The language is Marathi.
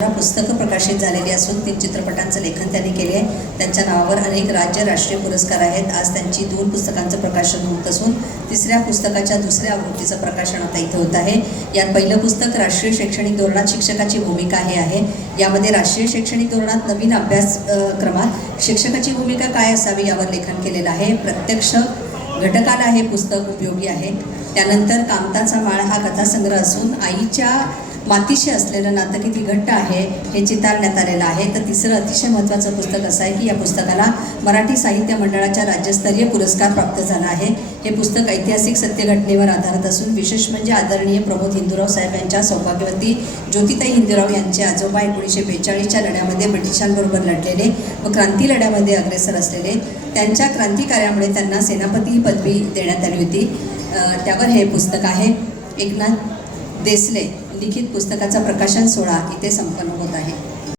पुस्तकं प्रकाशित झालेली असून 3 चित्रपटांचं लेखन त्यांनी केले आहे। त्यांच्या नावावर अनेक राज्य राष्ट्रीय पुरस्कार आहेत। आज त्यांची 2 पुस्तकांचं प्रकाशन होत असून तिसऱ्या पुस्तकाच्या दुसऱ्या आवृत्तीचं प्रकाशन आता इथं होत आहे। यात पहिलं पुस्तक राष्ट्रीय शैक्षणिक धोरणात शिक्षकाची भूमिका हे आहे। यामध्ये राष्ट्रीय शैक्षणिक धोरणात नवीन अभ्यासक्रमात शिक्षकाची भूमिका काय असावी यावर लेखन केलेलं आहे। प्रत्यक्ष घटकाला हे पुस्तक उपयोगी आहे। त्यानंतर कामताचा माळ हा कथासंग्रह असून आईच्या मातीशी असलेलं नातं किती घट्ट आहे हे चितारण्यात आलेलं आहे। तर तिसरं अतिशय महत्त्वाचं पुस्तक असं आहे की या पुस्तकाला मराठी साहित्य मंडळाच्या राज्यस्तरीय पुरस्कार प्राप्त झाला आहे। हे पुस्तक ऐतिहासिक सत्य घटनेवर आधारित असून विशेष म्हणजे आदरणीय प्रमोद हिंदूराव साहेब यांच्या सौभाग्यवती ज्योतिताई हिंदूराव यांचे आजोबा 1942च्या लढ्यामध्ये ब्रिटिशांबरोबर लढलेले व क्रांती लढ्यामध्ये अग्रेसर असलेले, त्यांच्या क्रांतिकार्यामुळे त्यांना सेनापती ही पदवी देण्यात आली होती। त्यावर हे पुस्तक आहे। एकनाथ देसले लिखित पुस्तकाचा प्रकाशन सोहळा इथे संपन्न होत आहे।